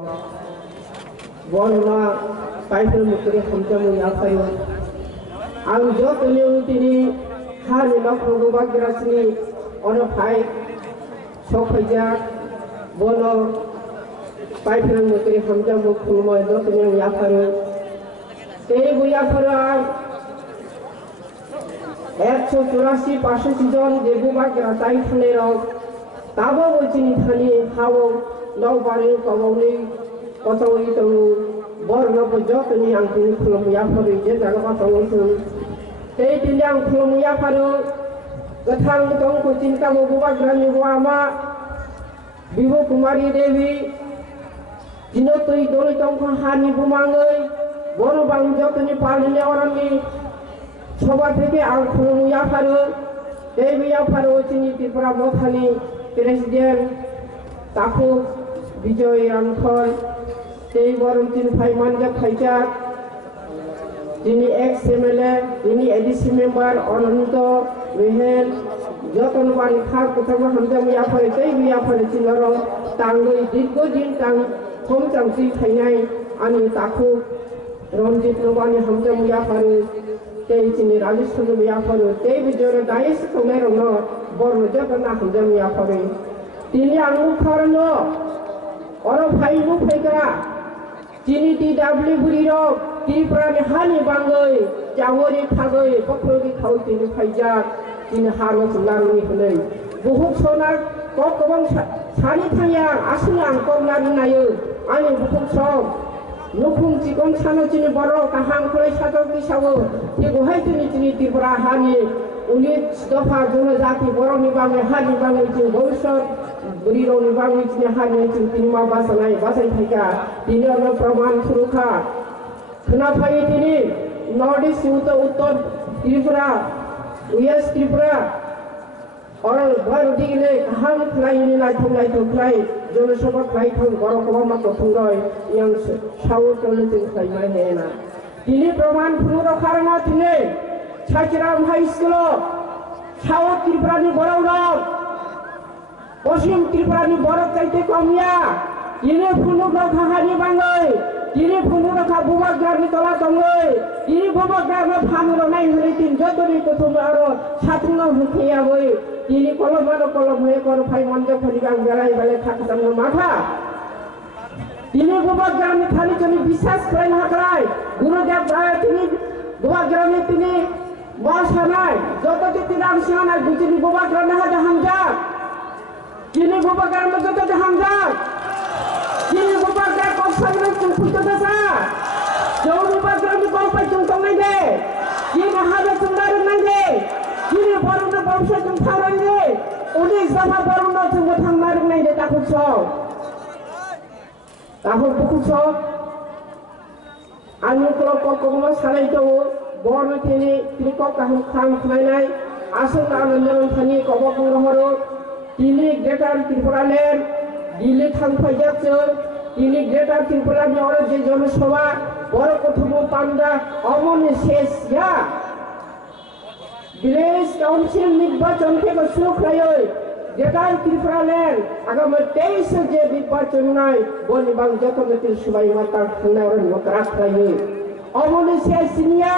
Bona paifel mutri hamjamu yafayo ang jotni utini khani makrogo bagrasni ono phai sokhaja bono paifel mutri hamjamu khulmo jotni yafayo te buyafara 184 500 জন যে বুবাগ্রা তাই ফুলেরাও তাবো বচিনি Thani হাও নওবারে কবনি কতই তো বর্ণব যতনি আংতিনি খুলমিয়া ফরে যে জায়গা কতই এই দিলাং খুলমিয়া ফারো গথাং তং কোচিন কাবো বুবাগ্রানি ওয়ামা বিভু কুমারী দেবী দিনতই দলি তং হানি বুমাঙ্গই বড় বাং যতনি পালিনে অরামি সবার থেকে আং খুলমিয়া ফারো এই বিয়া ফারো চিনি ত্রিপুরা মথানি প্রেসিডেন্ট তাকু বিজয় রানখল এই বরং তিনি ভাই মানজা খাইচা তিনি এক্স এমএলএ তিনি এডিসি মেম্বার অনন্ত মেহেল যতন বানি খার কোথাও হামজাম ইয়াফারে এই বিয়াফারে চিনর তাঙ্গই দীর্ঘদিন তাং থম চাংসি খাইনাই আনি তাকু রঞ্জিত নবানি হামজাম ইয়াফারে এই চিনি রাজস্থান ইয়াফারে এই বিজয়ের দায়িত্ব তোমের ন বড় যতন হামজাম ইয়াফারে তিনি আনু খারন অর ভাই নু ফাইকরা তিনি টিডব্লিউ বুড়ির ত্রিপুরানি হানি বাঙ্গই চাওরি খাগই পখরগি খাও তিনি ফাইজা তিনি হানো সুলারুনি হলে বহুত সোনার ককবং সানি থাইয়া আসুনি আং করনানি নাयो আনি বহুত সব নুখুং চিকন সানো চিনি বড় কাহাং খলাই সাজক দিসাও তি গহাই তিনি ত্রিপুরা হানি 19 দফা জনজাতি বড় নিবাঙ্গে হানি বাঙ্গই চিনি ভবিষ্যৎ বুড়ির নিবাঙ্গই চিনি হানি চিনি তিনি মা বাসানাই বাসাই থাইকা তিনি অন্য প্রমাণ সুরক্ষা खोनाफाई তিনি नॉर्थ ईस्ट उत्तर त्रिपुरा वेस्ट त्रिपुरा और भारतीय हम फ्लाइनि लाइथं फ्लाइ जनसभा फ्लाइ थं बरकबा माको थंगय yang साउथ कलेजों फ्लाइनाय हेना তিনি प्रमाण पुरो खारना তিনি साचिराम हाई स्कुल साउथ त्रिपुरानि बराव पश्चिम त्रिपुरानि बरक चाइते कमिया তিনি पुनु खाहानि बांगय তিনি ফুনুরখা বুবাগ্রানি তলা দঙ্গই তিনি বুবাগ্রামে ফানুর নাই হলে তিন যতরি প্রথম আরো সাতঙ্গ হুখিয়াবই তিনি কলম হয়ে কর ফাই মঞ্জ ফলিগাং বেড়াই বেলে থাকতাম মাথা তিনি বুবাগ্রামে খালি জন্য বিশ্বাস করেন হাকরাই গুরুদেব রায় তিনি বুবাগ্রামে তিনি বসানাই যতটি তিনি আমসিয়ানাই বুঝিনি বুবাগ্রামে হাজা হামজা তিনি বুবাগ্রামে যতটি হামজা তিনি বুবাগ্রাম কসাইনে chung puito dasa jauh bubagram di kau pai chung tong nai kini haja chung darung nai kini borong na bangsa chung tharang de uni sama borong na chung thang darung nai de takut bukuk so anu kalau kau mau salai tu borong tini kau kahum khang nai asal anandaran thani kau bokong rohoro kini greater Tripura land dili thang pajak তিনি greater ত্রিপুরানি or যে জনসভা বড় প্রথম পান্ডা অমনে শেষ যা village council নির্বাচন থেকে শুরু হয় গ্রেটার ত্রিপুরা ল্যান্ড আগামী 23 যে নির্বাচন নাই বনিবাং যতনতির সবাই মাতার খান্না অর নকরা খায় অমনে শেষ নিয়া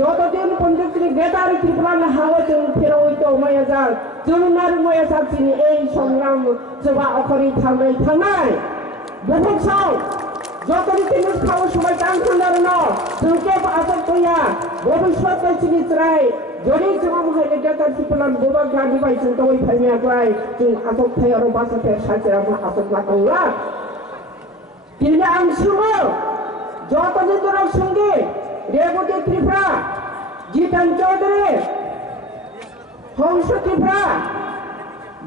যতদিন পর্যন্ত গ্রেটার ত্রিপুরা না হাওয়া চল ফেরা হইতো মায়াজার জুনার মায়াজার তিনি এই সংগ্রাম সভা অখরি থামাই বহুত সব যতই তিনি খাওয়া সময় টান খান্দার ন जोंके आसक तया भविष्यत चिनि त्राय जरि जम हाय डेटा सिपलान बोबा गानि बाय जों तय फायमिया ग्लाय जों आसक थाय आरो बासते साजरा आसक लाकौला तिनि आं सुमो जतनि तोराव संगे रेवती त्रिपुरा जीतन चौधरी हंस त्रिपुरा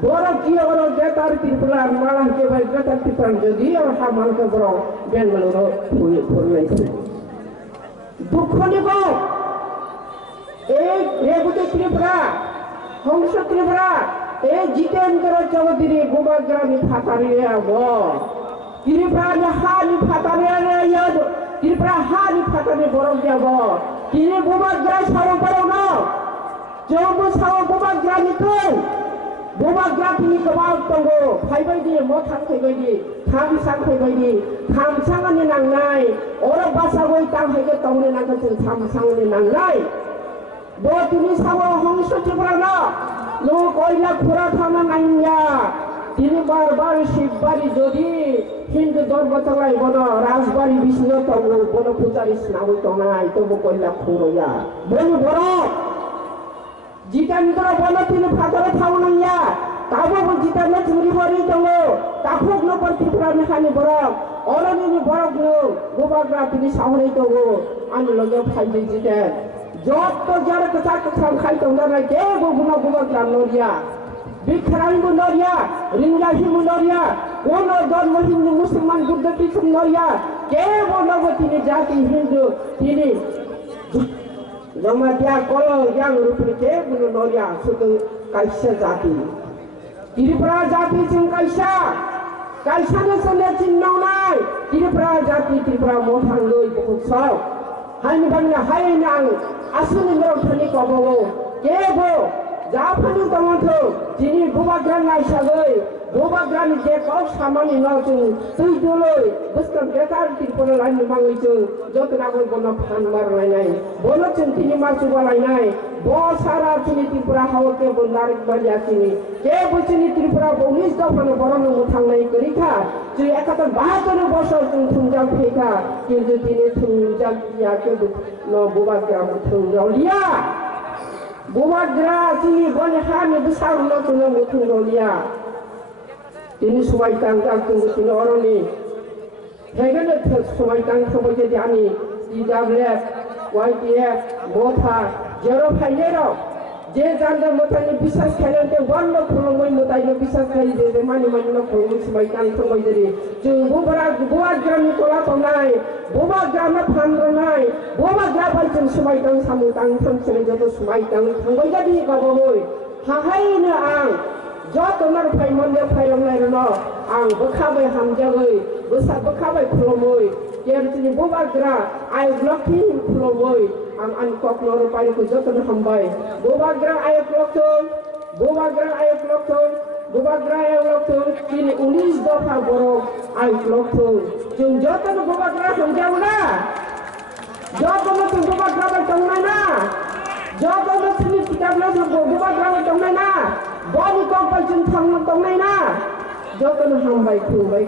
বড় কি বড় গ্রেটার ত্রিপুরা মালা কে ভাই গ্রেটার ত্রিপুরা যদি আর হামাল কে বড় বেঙ্গালুরু ফুল দুঃখ নিব এই রেবতী ত্রিপুরা হংস ত্রিপুরা এই জিতেন্দ্র চৌধুরী বুবাগ্রামী ফাতারিয়ে আব ত্রিপুরা হানি ফাতারিয়ে ত্রিপুরা হানি ফাতারি বড় যাব তিনি বুবাগ্রাম সারা বড় ন চৌব সারা বুবাগ্রামী তো बबाग्रा दिनै गोबां दङ फैबायदि मथां फैबायदि थामसां फैबायदि थामसांनि नांनाय अरब बासावै दांहायगे दावनो नांगौ जों थामसांनि नांनाय ब दिनै साव हंसथिफोरानो नो कयला खुरा थाना नांया दिनै बार शिबबारी যদি हिंदू धर्म चलाय बनो राजबारी बिसिनो दङ बनो पुजारी स्नावै दंनाय तबो कयला खुरया बनो बरो जितानद्र बनो तिनि फादर थावनांया ताबो जितानो चुरी बरि दङ ताखुक नपर तिफ्रानि खानि बरक अरनिनि बरक नो गोबाग्रा तिनि सावनाय दङ आंनि लगे फाइदे जितेन जत जार कथा कथा खाय दंना जेबो गुना गोबाग्रा नरिया बिखरांबो नरिया रिंगाहिबो नरिया कोनो धर्म हिंदू मुसलमान बुद्ध किसम नरिया जेबो नगो तिनि जाति हिंदू तिनि जमातिया कल yang रुपनि जेबो नरिया सुदु कायसा जाति त्रिपुरा जाति जों कायसा कायसानो सने चिन्नावनाय त्रिपुरा जाति त्रिपुरा मोथांलै बहुसव हायनि बांना हायना आं आसुनि नरथनि कबो जेबो जाफानि दङथो दिनै बबाग्रा नायसागै बबाग्रानि जेकाव सामानि नावजों दै दोलै बुस्थु बेकार तिरपल लाइन मांगैजों जतनागै बनो फान मारलायनाय बनो जों तिनि मासुबालायनाय ब सारा तिनि त्रिपुरा हावके बन्दारिक बालिया तिनि के बोचिनि त्रिपुरा बनिस दफानो बरनो मुथांनाय गरिखा जे 71 বছর जों थुंजां फेखा किन्तु तिनि थुंजां किया के न बबाग्रा मुथुंजावलिया बबाग्रा तिनि बनहानि बिसारनो जों मुथुंजावलिया तिनि समायतां गागदों तिनि अरनि हेगेनो समायतां थबजे जानि DWF YTF मोथा जेरो फाइनेरो जे जानदा मोथानि बिसास खायनते वन्नो खुलुमै मोतायनो बिसास खाय जे मानि मानिनो खुलुमै समायतां थबजेरि जों बबाग्रानि कला तनाय बबाग्रानो फानरनाय बबाग्रा बायजों समायतां सामुतां थांसरे जतो समायतां थांबायजादि गाबोय हाहायनो आं जतनार फाइमोननो फायरंनायनो आं बोखाबाय हामजागै बोखाबाय खुलुमै केरतिनि बबाग्रा आइ ब्लकि खुलुमै आं कक्लर पाइखौ जतन हामबाय बबाग्रा आइ ब्लकथों बबाग्रा आइ ब्लकथों तिनि 19 दफा बरफ आइ ब्लकथों जों जतन बबाग्रा हामजावना जतन जों बबाग्रा बाय दंनाय ना जतन तिनि किताबना जों बबाग्रा बाय दंनाय ना बनि कम्पालजों थांनो दंनाय ना जतन हामबाय खुलुमबाय